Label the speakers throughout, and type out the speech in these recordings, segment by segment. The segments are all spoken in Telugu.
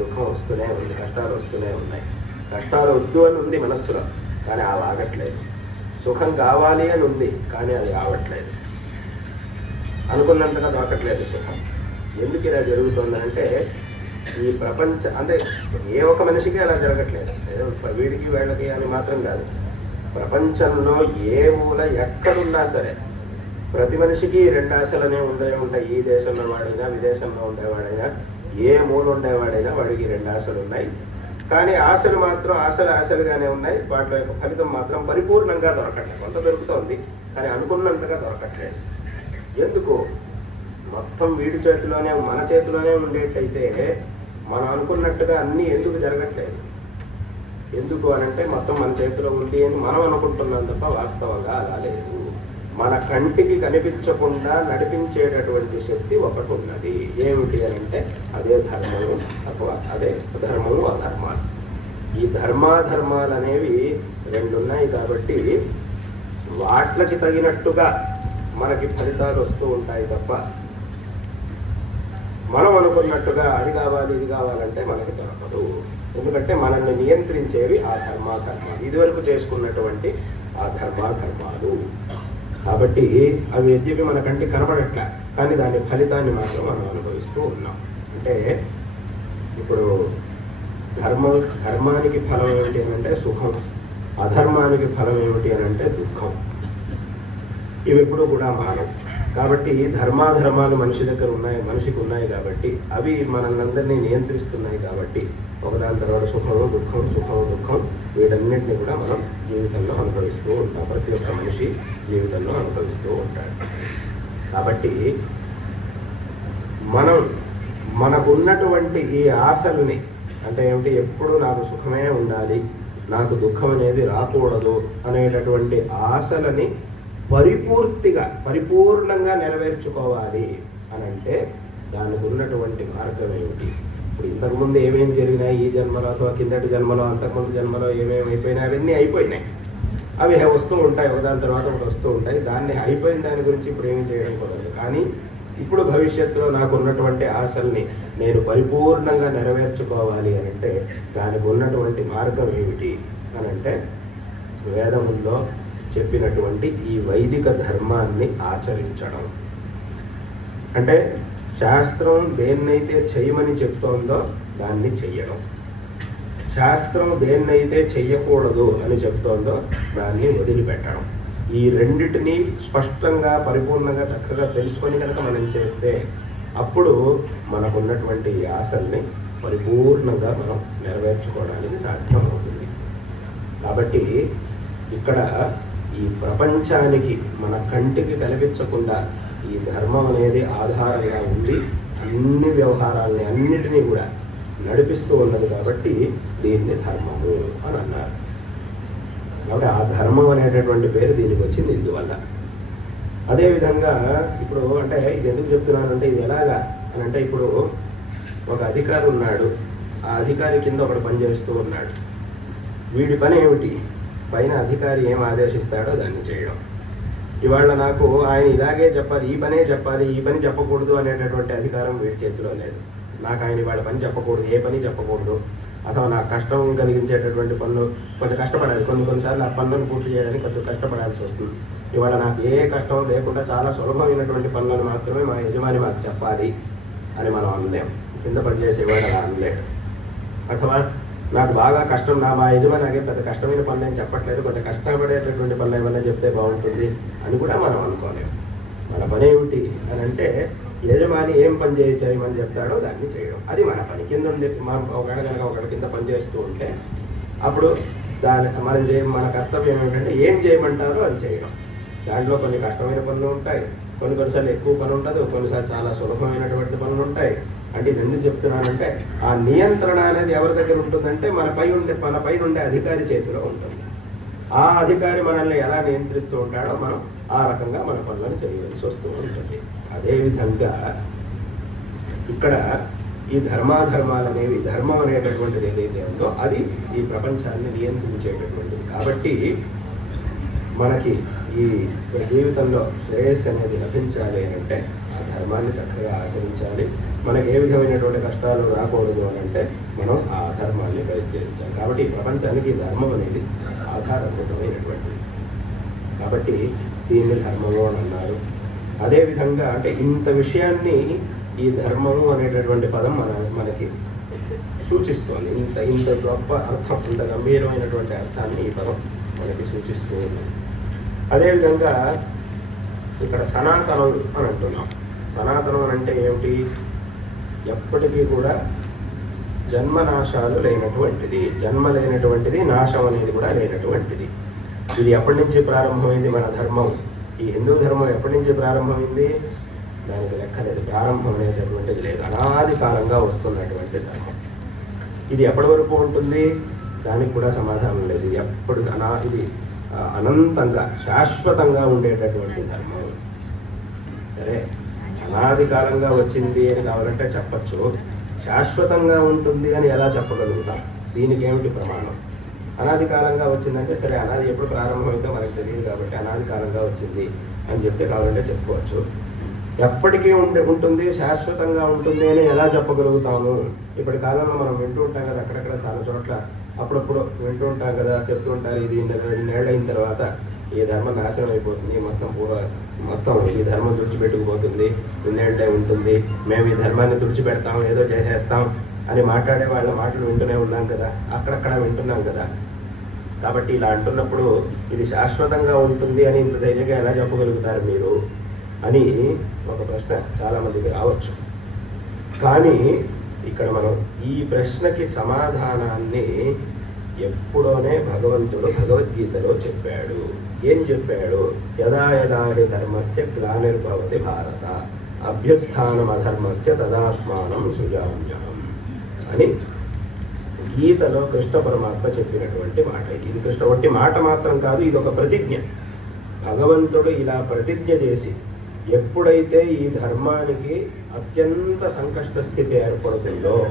Speaker 1: దుఃఖం వస్తూనే ఉంది కష్టాలు వస్తూనే ఉన్నాయి. కష్టాలు వద్దు అని ఉంది మనస్సులో కానీ అవి ఆగట్లేదు. సుఖం కావాలి అని ఉంది కానీ అది రావట్లేదు అనుకున్నంతగా దొరకట్లేదు సుఖం. ఎందుకు ఇలా జరుగుతుందంటే ఈ ప్రపంచ అంటే ఏ ఒక్క మనిషికి అలా జరగట్లేదు. వీడికి వీళ్ళకి అని మాత్రం కాదు. ప్రపంచంలో ఏ మూల ఎక్కడున్నా సరే ప్రతి మనిషికి రెండు ఆశలనే ఉండే ఉంటాయి. ఈ దేశంలో వాడైనా విదేశంలో ఉండేవాడైనా ఏ మూల ఉండేవాడైనా వాడికి రెండు ఆశలు ఉన్నాయి కానీ ఆశలు మాత్రం ఆశలు ఆశలుగానే ఉన్నాయి. వాటి యొక్క ఫలితం మాత్రం పరిపూర్ణంగా దొరకట్లేదు. కొంత దొరుకుతోంది. కానీ అనుకున్నంతగా దొరకట్లేదు. ఎందుకు? మొత్తం వీడి చేతిలోనే మన చేతిలోనే ఉండేటైతే మనం అనుకున్నట్టుగా అన్నీ ఎందుకు జరగట్లేదు? ఎందుకు అని అంటే మొత్తం మన చేతిలో ఉంది అని మనం అనుకుంటున్నాం తప్ప వాస్తవంగా అలా లేదు. మన కంటికి కనిపించకుండా నడిపించేటటువంటి శక్తి ఒకటి ఉన్నది ఏమిటి అని అంటే అదే ధర్మము అథవా అదే ధర్మము అధర్మాలు. ఈ ధర్మాధర్మాలు అనేవి రెండు ఉన్నాయి కాబట్టి వాట్లకి తగినట్టుగా మనకి ఫలితాలు వస్తూ ఉంటాయి తప్ప మనం అనుకున్నట్టుగా అది కావాలి ఇది కావాలంటే మనకి దొరకదు. ఎందుకంటే మనల్ని నియంత్రించేవి ఆ ధర్మాధర్మాలు. ఇదివరకు చేసుకున్నటువంటి ఆ ధర్మాధర్మాలు. కాబట్టి అవి యద్యపి మన కంటికి కనపడట్లే కానీ దాని ఫలితాన్ని మాత్రం మనం అనుభవిస్తూ ఉన్నాం. అంటే ఇప్పుడు ధర్మం ధర్మానికి ఫలం ఏమిటి అని అంటే సుఖం. అధర్మానికి ఫలం ఏమిటి అని అంటే దుఃఖం. ఇవి ఎప్పుడూ కూడా మారం కాబట్టి ధర్మాధర్మాలు మనిషి దగ్గర ఉన్నాయి మనిషికి ఉన్నాయి కాబట్టి అవి మనల్ని నియంత్రిస్తున్నాయి కాబట్టి ఒకదాని తర్వాత సుఖము దుఃఖం సుఖము దుఃఖం వీటన్నిటిని కూడా మనం జీవితంలో అనుభవిస్తూ ఉంటాం. ప్రతి ఒక్క మనిషి జీవితంలో అనుభవిస్తూ ఉంటాడు. కాబట్టి మనం మనకున్నటువంటి ఈ ఆశల్ని అంటే ఏమిటి? ఎప్పుడు నాకు సుఖమే ఉండాలి నాకు దుఃఖం అనేది రాకూడదు అనేటటువంటి ఆశలని పరిపూర్తిగా పరిపూర్ణంగా నెరవేర్చుకోవాలి అని అంటే దానికి ఉన్నటువంటి మార్గం ఏమిటి? ఇప్పుడు ఇంతకుముందు ఏమేమి జరిగినాయి ఈ జన్మలో అథవా కిందటి జన్మలో అంతకుముందు జన్మలో ఏమేమి అయిపోయినాయి అవన్నీ అయిపోయినాయి. అవి వస్తూ ఉంటాయి ఒకదాని తర్వాత ఒకటి వస్తూ ఉంటాయి. దాన్ని అయిపోయిన దాని గురించి ఇప్పుడు ఏమీ చేయడం కుదరదు. కానీ ఇప్పుడు భవిష్యత్తులో నాకు ఉన్నటువంటి ఆశల్ని నేను పరిపూర్ణంగా నెరవేర్చుకోవాలి అని అంటే దానికి ఉన్నటువంటి మార్గం ఏమిటి అని అంటే వేదముల్లో చెప్పినటువంటి ఈ వైదిక ధర్మాన్ని ఆచరించడం. అంటే శాస్త్రం దేన్నైతే చేయమని చెప్తోందో దాన్ని చెయ్యడం. శాస్త్రం దేన్నైతే చెయ్యకూడదు అని చెప్తోందో దాన్ని వదిలిపెట్టడం. ఈ రెండిటిని స్పష్టంగా పరిపూర్ణంగా చక్కగా తెలుసుకొని కనుక మనం చేస్తే అప్పుడు మనకున్నటువంటి ఆశల్ని పరిపూర్ణంగా మనం నెరవేర్చుకోవడానికి సాధ్యమవుతుంది. కాబట్టి ఇక్కడ ఈ ప్రపంచానికి మన కంటికి కనిపించకుండా ఈ ధర్మం అనేది ఆధారంగా ఉండి అన్ని వ్యవహారాలని అన్నిటినీ కూడా నడిపిస్తూ ఉన్నది కాబట్టి దీన్ని ధర్మము అని అన్నారు. కాబట్టి ఆ ధర్మం అనేటటువంటి పేరు దీనికి వచ్చింది ఇందువల్ల. అదేవిధంగా ఇప్పుడు అంటే ఇది ఎందుకు చెప్తున్నానంటే ఇది ఎలాగా అని అంటే ఇప్పుడు ఒక అధికారి ఉన్నాడు. ఆ అధికారి కింద ఒకడు పనిచేస్తూ ఉన్నాడు. వీడి పని ఏమిటి? పైన అధికారి ఏం ఆదేశిస్తాడో దాన్ని చేయడం. ఇవాళ నాకు ఆయన ఇలాగే చెప్పాలి ఈ పనే చెప్పాలి ఈ పని చెప్పకూడదు అనేటటువంటి అధికారం వీడి చేతిలో లేదు. నాకు ఆయన ఇవాళ పని చెప్పకూడదు ఏ పని చెప్పకూడదు. అసలు నాకు కష్టం కలిగించేటటువంటి పనులు కొంచెం కష్టపడాలి. కొన్ని కొన్నిసార్లు ఆ పనులను పూర్తి చేయడానికి కొంచెం కష్టపడాల్సి వస్తుంది. ఇవాళ నాకు ఏ కష్టం లేకుండా చాలా సులభమైనటువంటి పనులను మాత్రమే మా యజమాని మాకు చెప్పాలి అని మనం అనలేం. కింద పనిచేసేవాడు అలా అనలేడు. అథవా నాకు బాగా కష్టం నా మా యజమాని నాకే పెద్ద కష్టమైన పనులు అని చెప్పట్లేదు. కొంచెం కష్టపడేటటువంటి పనులు ఏమైనా చెప్తే బాగుంటుంది అని కూడా మనం అనుకోలేము. మన పని ఏమిటి అని అంటే యజమాని ఏం పని చేయమని చెప్తాడో దాన్ని చేయడం. అది మన పని. కింద ఉండి మనం ఒకవేళ కనుక ఒకళ్ళ కింద పని చేస్తూ ఉంటే అప్పుడు దాని మనం చేయ మన కర్తవ్యం ఏమిటంటే ఏం చేయమంటారో అది చేయడం. దాంట్లో కొన్ని కష్టమైన పనులు ఉంటాయి. కొన్ని కొన్నిసార్లు ఎక్కువ పని ఉంటుంది కొన్నిసార్లు చాలా సులభమైనటువంటి పనులు ఉంటాయి. అంటే ఇది ఎందుకు చెప్తున్నానంటే ఆ నియంత్రణ అనేది ఎవరి దగ్గర ఉంటుందంటే మన పై ఉండే మన పైన ఉండే అధికారి చేతిలో ఉంటుంది. ఆ అధికారి మనల్ని ఎలా నియంత్రిస్తూ ఉంటాడో మనం ఆ రకంగా మన పనులను చేయవలసి వస్తూ ఉంటుంది. అదేవిధంగా ఇక్కడ ఈ ధర్మాధర్మాలు అనేవి ధర్మం అనేటటువంటిది ఏదైతే ఉందో అది ఈ ప్రపంచాన్ని నియంత్రించేటటువంటిది. కాబట్టి మనకి ఈ జీవితంలో శ్రేయస్సు అనేది లభించాలి అంటే ఆ ధర్మాన్ని చక్కగా ఆచరించాలి. మనకి ఏ విధమైనటువంటి కష్టాలు రాకూడదు అని అంటే మనం ఆ అధర్మాన్ని పరిత్యజించాలి. కాబట్టి ఈ ప్రపంచానికి ధర్మం అనేది ఆధారభూతమైనటువంటిది కాబట్టి దీన్ని ధర్మము అని అన్నారు. అదేవిధంగా అంటే ఇంత విషయాన్ని ఈ ధర్మము అనేటటువంటి పదం మన మనకి సూచిస్తోంది. ఇంత ఇంత గొప్ప అర్థం ఇంత గంభీరమైనటువంటి అర్థాన్ని ఈ పదం మనకి సూచిస్తూ ఉంది. అదేవిధంగా ఇక్కడ సనాతనం అని అంటున్నాం. సనాతనం అంటే ఏమిటి? ఎప్పటికీ కూడా జన్మనాశాలు లేనటువంటిది. జన్మ లేనటువంటిది నాశం అనేది కూడా లేనటువంటిది. ఇది ఎప్పటి నుంచి ప్రారంభమైంది మన ధర్మం? ఈ హిందూ ధర్మం ఎప్పటి నుంచి ప్రారంభమైంది? దానికి లెక్క లేదు. ప్రారంభం అనేటటువంటిది లేదు. అనాది కాలంగా వస్తున్నటువంటి ధర్మం. ఇది ఎప్పటి వరకు ఉంటుంది? దానికి కూడా సమాధానం లేదు. ఇది ఎప్పుడు అనా ఇది అనంతంగా శాశ్వతంగా ఉండేటటువంటి ధర్మం. సరే? అనాది కాలంగా వచ్చింది అని కావాలంటే చెప్పచ్చు. శాశ్వతంగా ఉంటుంది అని ఎలా చెప్పగలుగుతాం? దీనికి ఏమిటి ప్రమాణం? అనాది కాలంగా వచ్చిందంటే సరే అనాది ఎప్పుడు ప్రారంభమైతే మనకు తెలియదు కాబట్టి అనాది కాలంగా వచ్చింది అని చెప్తే కావాలంటే చెప్పుకోవచ్చు. ఎప్పటికీ ఉండే ఉంటుంది శాశ్వతంగా ఉంటుంది అని ఎలా చెప్పగలుగుతాము? ఇప్పటి కాలంలో మనం వింటూ ఉంటాం కదా అక్కడక్కడ చాలా చోట్ల అప్పుడప్పుడు వింటూ ఉంటాం కదా చెప్తూ ఉంటారు ఇది ఇన్ని ఇన్నేళ్ళు అయిన తర్వాత ఈ ధర్మం నాశనం అయిపోతుంది మొత్తం పూర్వ మొత్తం ఈ ధర్మం తుడిచిపెట్టుకుపోతుంది ఇన్నేళ్ళే ఉంటుంది మేము ఈ ధర్మాన్ని తుడిచిపెడతాం ఏదో చేసేస్తాం అని మాట్లాడే వాళ్ళ మాటలు వింటూనే ఉన్నాం కదా అక్కడక్కడ వింటున్నాం కదా. కాబట్టి ఇలా అంటున్నప్పుడు ఇది శాశ్వతంగా ఉంటుంది అని ఇంత ధైర్యంగా ఎలా చెప్పగలుగుతారు మీరు అని ఒక ప్రశ్న చాలామందికి రావచ్చు. కానీ ఇక్కడ మనం ఈ ప్రశ్నకి సమాధానాన్ని ఎప్పుడోనే భగవంతుడు భగవద్గీతలో చెప్పాడు. ఏం చెప్పాడు? యదా యదా హి ధర్మస్య గ్లానిర్భవతి భారత. అభ్యుత్నం అధర్మస్య తదాత్మానం సుజామ్యహం అని గీతలో కృష్ణ పరమాత్మ చెప్పినటువంటి మాట. ఇది కృష్ణ ఒట్టి మాట మాత్రం కాదు ఇది ఒక ప్రతిజ్ఞ. భగవంతుడు ఇలా ప్రతిజ్ఞ చేసి ఎప్పుడైతే ఈ ధర్మానికి అత్యంత సంకష్ట స్థితి ఏర్పడుతుందో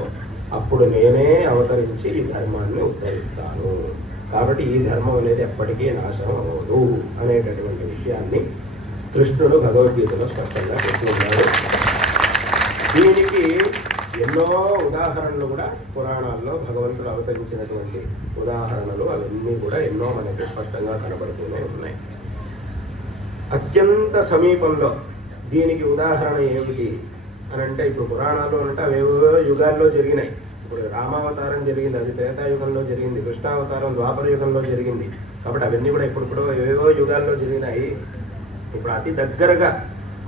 Speaker 1: అప్పుడు నేనే అవతరించి ఈ ధర్మాన్ని ఉద్ధరిస్తాను. కాబట్టి ఈ ధర్మం అనేది ఎప్పటికీ నాశనం అవ్వదు అనేటటువంటి విషయాన్ని కృష్ణుడు భగవద్గీతలో స్పష్టంగా చెప్తున్నాడు దీనికి ఎన్నో ఉదాహరణలు కూడా పురాణాల్లో భగవంతుడు అవతరించినటువంటి ఉదాహరణలు అవన్నీ కూడా ఎన్నో మనకి స్పష్టంగా కనబడుతూనే ఉన్నాయి. అత్యంత సమీపంలో దీనికి ఉదాహరణ ఏమిటి? అని అంటే ఇప్పుడు పురాణాలు అంటే అవేవో యుగాల్లో జరిగినాయి. ఇప్పుడు రామావతారం జరిగింది అది త్రేతాయుగంలో జరిగింది కృష్ణావతారం ద్వాపర యుగంలో జరిగింది. కాబట్టి అవన్నీ కూడా ఇప్పుడు ఏవేవో యుగాల్లో జరిగినాయి. ఇప్పుడు అతి దగ్గరగా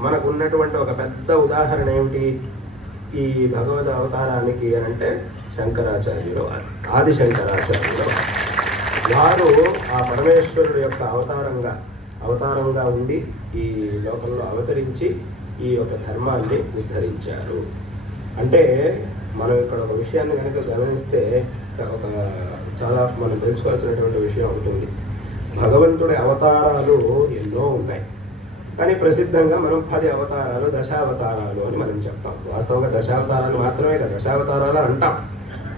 Speaker 1: మనకు ఉన్నటువంటి ఒక పెద్ద ఉదాహరణ ఏమిటి? ఈ భగవద్ అవతారానికి అని అంటే శంకరాచార్యులు వారు ఆది శంకరాచార్యులు వారు. వారు ఆ పరమేశ్వరుడు యొక్క అవతారంగా అవతారంగా ఉండి ఈ లోకంలో అవతరించి ఈ యొక్క ధర్మాన్ని ఉద్ధరించారు. అంటే మనం ఇక్కడ ఒక విషయాన్ని కనుక గమనిస్తే ఒక చాలా మనం తెలుసుకోవాల్సినటువంటి విషయం ఉంటుంది భగవంతుడి అవతారాలు ఎన్నో ఉన్నాయి. కానీ ప్రసిద్ధంగా మనం పది అవతారాలు దశావతారాలు అని మనం చెప్తాం. వాస్తవంగా దశావతారాలు మాత్రమే కదా దశావతారాలు అంటాం.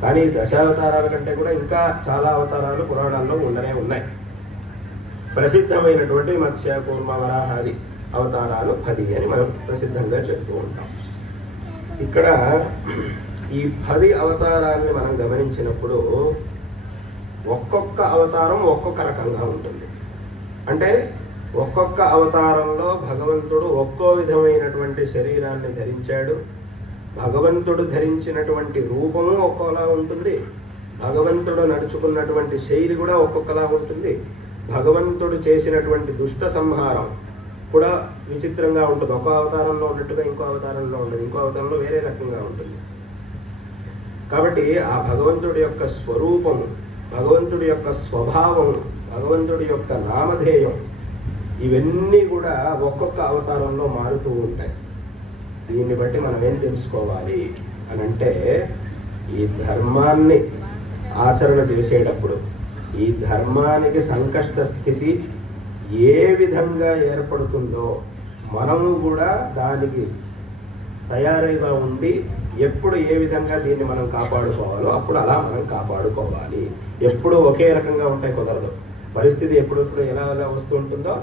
Speaker 1: కానీ దశావతారాల కంటే కూడా ఇంకా చాలా అవతారాలు పురాణాల్లో ఉండనే ఉన్నాయి. ప్రసిద్ధమైనటువంటి మత్స్య కూర్మ వరాహాది అవతారాలు పది అని మనం ప్రసిద్ధంగా చెప్తూ ఉంటాం. ఇక్కడ ఈ పది అవతారాన్ని మనం గమనించినప్పుడు ఒక్కొక్క అవతారం ఒక్కొక్క రకంగా ఉంటుంది. అంటే ఒక్కొక్క అవతారంలో భగవంతుడు ఒక్కో విధమైనటువంటి శరీరాన్ని ధరించాడు. భగవంతుడు ధరించినటువంటి రూపము ఒక్కోలా ఉంటుంది. భగవంతుడు నడుచుకున్నటువంటి శైలి కూడా ఒక్కొక్కలా ఉంటుంది. భగవంతుడు చేసినటువంటి దుష్ట సంహారం కూడా విచిత్రంగా ఉంటుంది. ఒక అవతారంలో ఉన్నట్టుగా ఇంకో అవతారంలో ఉండదు. ఇంకో అవతారంలో వేరే రకంగా ఉంటుంది. కాబట్టి ఆ భగవంతుడి యొక్క స్వరూపం భగవంతుడి యొక్క స్వభావం భగవంతుడి యొక్క నామధేయం ఇవన్నీ కూడా ఒక్కొక్క అవతారంలో మారుతూ ఉంటాయి. దీన్ని బట్టి మనం ఏం తెలుసుకోవాలి అని అంటే ఈ ధర్మాన్ని ఆచరణ చేసేటప్పుడు ఈ ధర్మానికి సంకష్ట స్థితి ఏ విధంగా ఏర్పడుతుందో మనము కూడా దానికి తయారైగా ఉండి ఎప్పుడు ఏ విధంగా దీన్ని మనం కాపాడుకోవాలో అప్పుడు అలా మనం కాపాడుకోవాలి. ఎప్పుడు ఒకే రకంగా ఉంటాయి కుదరదు. పరిస్థితి ఎప్పుడెప్పుడు ఎలా ఎలా వస్తూ ఉంటుందో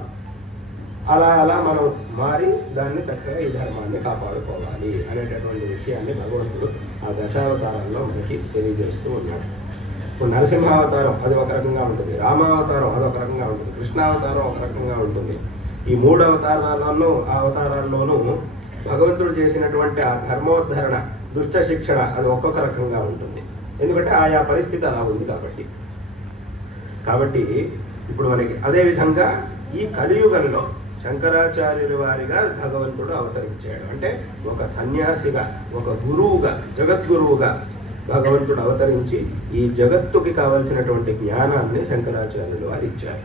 Speaker 1: అలా అలా మనం మారి దాన్ని చక్కగా ఈ ధర్మాన్ని కాపాడుకోవాలి అనేటటువంటి విషయాన్ని భగవంతుడు ఆ దశావతారాల్లో మనకి తెలియజేస్తూ ఉన్నాడు. ఇప్పుడు నరసింహావతారం అది ఒక రకంగా ఉంటుంది. రామావతారం అది ఒక రకంగా ఉంటుంది. కృష్ణావతారం ఒక రకంగా ఉంటుంది. ఈ మూడు అవతారాల్లోనూ అవతారాల్లోనూ భగవంతుడు చేసినటువంటి ఆ ధర్మోద్ధరణ దుష్ట శిక్షణ అది ఒక్కొక్క రకంగా ఉంటుంది. ఎందుకంటే ఆయా పరిస్థితి అలా ఉంది కాబట్టి. కాబట్టి ఇప్పుడు మనకి అదే విధంగా ఈ కలియుగంలో శంకరాచార్యుల వారిగా భగవంతుడు అవతరించాడు. అంటే ఒక సన్యాసిగా ఒక గురువుగా జగద్గురువుగా భగవంతుడు అవతరించి ఈ జగత్తుకి కావలసినటువంటి జ్ఞానాన్ని శంకరాచార్యులు వారు ఇచ్చారు.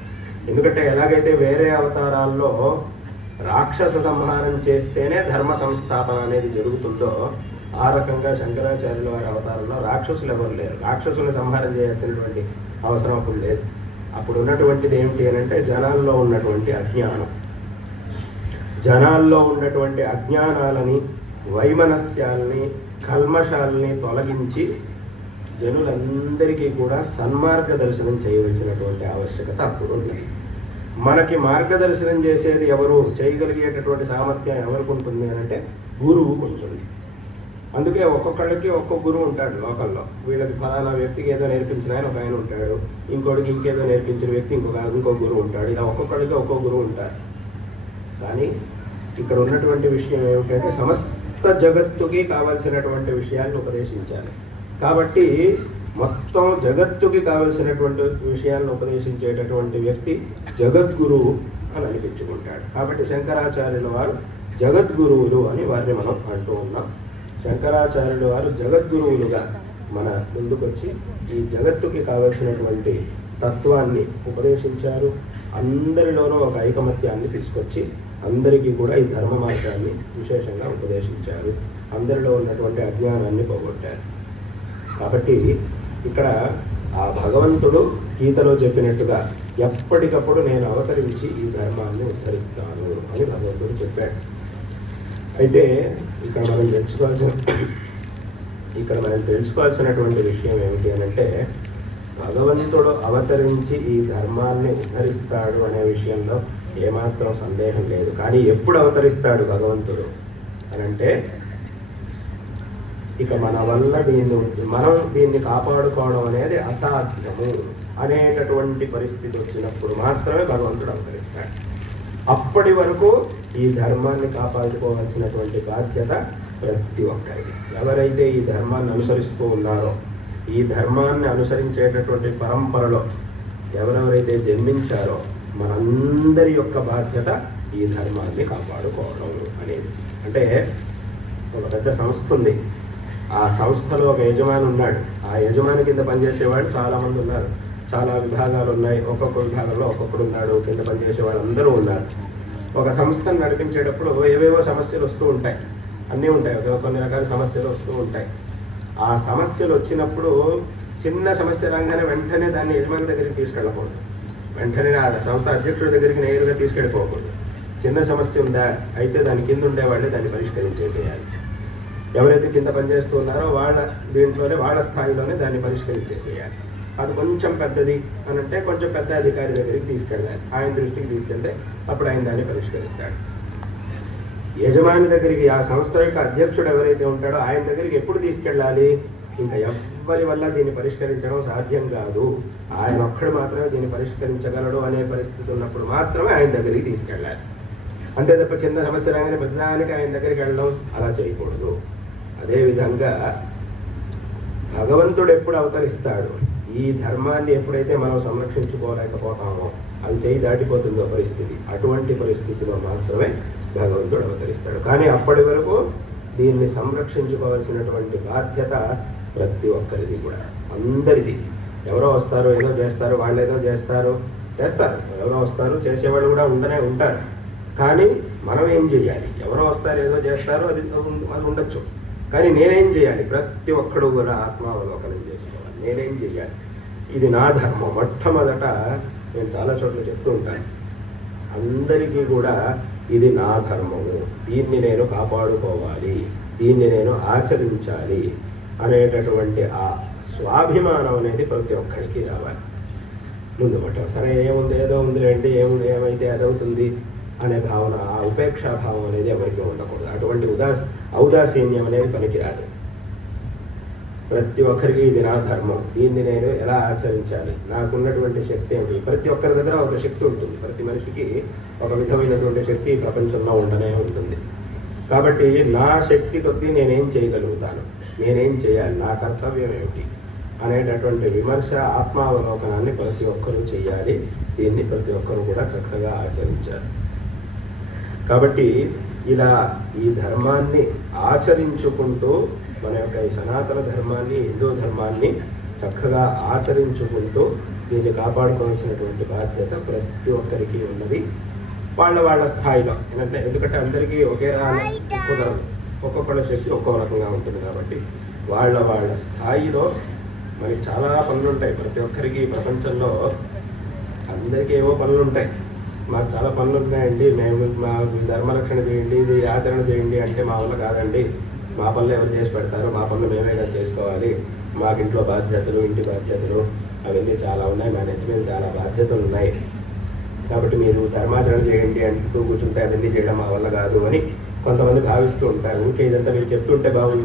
Speaker 1: ఎందుకంటే ఎలాగైతే వేరే అవతారాల్లో రాక్షస సంహారం చేస్తేనే ధర్మ సంస్థాపన అనేది జరుగుతుందో ఆ రకంగా శంకరాచార్యుల వారి అవతారంలో రాక్షసులు ఎవరు లేరు. రాక్షసుని సంహారం చేయాల్సినటువంటి అవసరం అప్పుడు లేదు. అప్పుడు ఉన్నటువంటిది ఏమిటి అని అంటే జనాల్లో ఉన్నటువంటి అజ్ఞానం. జనాల్లో ఉన్నటువంటి అజ్ఞానాలని వైమనస్యాల్ని కల్మషాలని తొలగించి జనులందరికీ కూడా సన్మార్గ దర్శనం చేయవలసినటువంటి ఆవశ్యకత అప్పుడు ఉన్నది. మనకి మార్గదర్శనం చేసేది ఎవరు? చేయగలిగేటటువంటి సామర్థ్యం ఎవరికి ఉంటుంది అని అంటే గురువుకు ఉంటుంది. అందుకే ఒక్కొక్కళ్ళకి ఒక్కొక్క గురువు ఉంటాడు లోకల్లో వీళ్ళకి ఫలానా వ్యక్తికి ఏదో నేర్పించిన ఆయన ఒక ఆయన ఉంటాడు. ఇంకోటికి ఇంకేదో నేర్పించిన వ్యక్తి ఇంకొక ఇంకో గురువు ఉంటాడు. ఇలా ఒక్కొక్కళ్ళకి ఒక్కో గురువు ఉంటారు. కానీ ఇక్కడ ఉన్నటువంటి విషయం ఏమిటంటే సమస్త జగత్తుకి కావాల్సినటువంటి విషయాన్ని ఉపదేశించాలి. కాబట్టి మొత్తం జగత్తుకి కావలసినటువంటి విషయాలను ఉపదేశించేటటువంటి వ్యక్తి జగద్గురువు అని అనిపించుకుంటాడు. కాబట్టి శంకరాచార్యుల వారు జగద్గురువులు అని వారిని మనం అంటూ ఉన్నాం. శంకరాచార్యుల వారు జగద్గురువులుగా మన ముందుకొచ్చి ఈ జగత్తుకి కావలసినటువంటి తత్వాన్ని ఉపదేశించారు. అందరిలోనూ ఒక ఐకమత్యాన్ని తీసుకొచ్చి అందరికీ కూడా ఈ ధర్మ మార్గాన్ని విశేషంగా ఉపదేశించారు. అందరిలో ఉన్నటువంటి అజ్ఞానాన్ని పోగొట్టారు. కాబట్టి ఇక్కడ ఆ భగవంతుడు గీతలో చెప్పినట్టుగా ఎప్పటికప్పుడు నేను అవతరించి ఈ ధర్మాన్ని ఉద్ధరిస్తాను అని భగవంతుడు చెప్పాడు. అయితే ఇక్కడ మనం తెలుసుకోవాల్సిన ఇక్కడ మనం తెలుసుకోవాల్సినటువంటి విషయం ఏమిటి అని అంటే భగవంతుడు అవతరించి ఈ ధర్మాన్ని ఉద్ధరిస్తాడు అనే విషయంలో ఏమాత్రం సందేహం లేదు. కానీ ఎప్పుడు అవతరిస్తాడు భగవంతుడు అని అంటే ఇక మన వల్ల దీన్ని మనం దీన్ని కాపాడుకోవడం అనేది అసాధ్యము అనేటటువంటి పరిస్థితి వచ్చినప్పుడు మాత్రమే భగవంతుడు అవతరిస్తాడు. అప్పటి వరకు ఈ ధర్మాన్ని కాపాడుకోవాల్సినటువంటి బాధ్యత ప్రతి ఒక్కరికి. ఎవరైతే ఈ ధర్మాన్ని అనుసరిస్తూ ఉన్నారో ఈ ధర్మాన్ని అనుసరించేటటువంటి పరంపరలో ఎవరెవరైతే జన్మించారో మనందరి యొక్క బాధ్యత ఈ ధర్మాన్ని కాపాడుకోవడం అనేది. అంటే ఒక పెద్ద సంస్థ ఉంది. ఆ సంస్థలో ఒక యజమాని ఉన్నాడు. ఆ యజమాని కింద పనిచేసేవాడు చాలామంది ఉన్నారు. చాలా విభాగాలు ఉన్నాయి. ఒక్కొక్క విభాగంలో ఒక్కొక్కడు ఉన్నాడు. కింద పనిచేసే వాళ్ళు అందరూ ఉన్నారు. ఒక సంస్థను నడిపించేటప్పుడు ఏవేవో సమస్యలు వస్తూ ఉంటాయి. అన్నీ ఉంటాయి. ఒక- కొన్ని రకాల సమస్యలు వస్తూ ఉంటాయి. ఆ సమస్యలు వచ్చినప్పుడు చిన్న సమస్య రాగానే వెంటనే దాన్ని యజమాని దగ్గరికి తీసుకెళ్ళకూడదు. వెంటనే ఆ సంస్థ అధ్యక్షుడి దగ్గరికి నేరుగా తీసుకెళ్ళిపోకూడదు. చిన్న సమస్య ఉందా? అయితే దాని కింద ఉండేవాళ్ళే దాన్ని పరిష్కరించేసేయాలి. ఎవరైతే కింద పనిచేస్తున్నారో వాళ్ళ దీంట్లోనే వాళ్ళ స్థాయిలోనే దాన్ని పరిష్కరించేసేయాలి. అది కొంచెం పెద్దది అని అంటే కొంచెం పెద్ద అధికారి దగ్గరికి తీసుకెళ్ళాలి. ఆయన దృష్టికి తీసుకెళ్తే అప్పుడు ఆయన దాన్ని పరిష్కరిస్తాడు. యజమాని దగ్గరికి ఆ సంస్థ యొక్క అధ్యక్షుడు ఎవరైతే ఉంటాడో ఆయన దగ్గరికి ఎప్పుడు తీసుకెళ్ళాలి? ఇంకా ఎవ్వరి వల్ల దీన్ని పరిష్కరించడం సాధ్యం కాదు. ఆయన ఒక్కడు మాత్రమే దీన్ని పరిష్కరించగలడు అనే పరిస్థితి ఉన్నప్పుడు మాత్రమే ఆయన దగ్గరికి తీసుకెళ్ళాలి. అంతే తప్ప చిన్న సమస్య రాగానే ప్రతిదానికి ఆయన దగ్గరికి వెళ్ళడం అలా చేయకూడదు. అదేవిధంగా భగవంతుడు ఎప్పుడు అవతరిస్తాడు? ఈ ధర్మాన్ని ఎప్పుడైతే మనం సంరక్షించుకోలేకపోతామో అది చేయి దాటిపోతుందో పరిస్థితి. అటువంటి పరిస్థితిలో మాత్రమే భగవంతుడు అవతరిస్తాడు. కానీ అప్పటి వరకు దీన్ని సంరక్షించుకోవాల్సినటువంటి బాధ్యత ప్రతి ఒక్కరిది కూడా. అందరిది. ఎవరో వస్తారు ఏదో చేస్తారు వాళ్ళు ఏదో చేస్తారు చేస్తారు. ఎవరో వస్తారు చేసేవాళ్ళు కూడా ఉండనే ఉంటారు. కానీ మనం ఏం చేయాలి? ఎవరో వస్తారు ఏదో చేస్తారు అది ఉం- అది ఉండొచ్చు. కానీ నేనేం చేయాలి? ప్రతి ఒక్కడు కూడా ఆత్మావలోకనం చేసుకోవాలి. నేనేం చేయాలి? ఇది నా ధర్మం. మొట్టమొదట నేను చాలా చోట్ల చెప్తూ ఉంటాను. అందరికీ కూడా ఇది నా ధర్మము. దీన్ని నేను కాపాడుకోవాలి. దీన్ని నేను ఆచరించాలి అనేటటువంటి ఆ స్వాభిమానం అనేది ప్రతి ఒక్కడికి రావాలి. ముందు పట్టం సరే ఏముంది? ఏదో ఉందిలేండి ఏముంది? ఏమైతే అదవుతుంది? అనే భావన ఆ ఉపేక్షా భావం అనేది ఎవరికి ఉండకూడదు. అటువంటి ఉదాస్ ఔదాసీన్యం అనేది పనికిరాదు. ప్రతి ఒక్కరికి ఇది నా ధర్మం. దీన్ని నేను ఎలా ఆచరించాలి? నాకున్నటువంటి శక్తి ఏమిటి? ప్రతి ఒక్కరి దగ్గర ఒక శక్తి ఉంటుంది. ప్రతి మనిషికి ఒక విధమైనటువంటి శక్తి ఈ ప్రపంచంలో ఉండనే ఉంటుంది. కాబట్టి నా శక్తి కొద్దీ నేనేం చేయగలుగుతాను? నేనేం చేయాలి? నా కర్తవ్యం ఏమిటి? అనేటటువంటి విమర్శ ఆత్మావలోకనాన్ని ప్రతి ఒక్కరూ చేయాలి. దీన్ని ప్రతి ఒక్కరూ కూడా చక్కగా ఆచరించాలి. కాబట్టి ఇలా ఈ ధర్మాన్ని ఆచరించుకుంటూ మన యొక్క ఈ సనాతన ధర్మాన్ని హిందూ ధర్మాన్ని చక్కగా ఆచరించుకుంటూ దీన్ని కాపాడుకోవాల్సినటువంటి బాధ్యత ప్రతి ఒక్కరికి ఉన్నది. వాళ్ళ వాళ్ళ స్థాయిలో. ఏంటంటే ఎందుకంటే అందరికీ ఒకేలా కుదరదు. ఒక్కొక్కళ్ళ శక్తి ఒక్కో రకంగా ఉంటుంది కాబట్టి వాళ్ళ వాళ్ళ స్థాయిలో మనకి చాలా పనులు ఉంటాయి ప్రతి ఒక్కరికి ప్రపంచంలో అందరికీ ఏవో పనులు ఉంటాయి మాకు చాలా పనులు ఉన్నాయండి. మేము మా ధర్మరక్షణ చేయండి ఇది ఆచరణ చేయండి అంటే మా వల్ల కాదండి. మా పనులు ఎవరు చేసి పెడతారు మా పనులు మేమే కదా చేసుకోవాలి. మాకు ఇంట్లో బాధ్యతలు ఇంటి బాధ్యతలు అవన్నీ చాలా ఉన్నాయి. మా నెత్తి మీద చాలా బాధ్యతలు ఉన్నాయి. కాబట్టి మీరు ధర్మాచరణ చేయండి అంటూ కూర్చుంటే అవన్నీ చేయడం మా వల్ల కాదు అని కొంతమంది భావిస్తూ ఉంటారు. ఊరికే ఇదంతా మీరు చెప్తుంటే బాగుంది.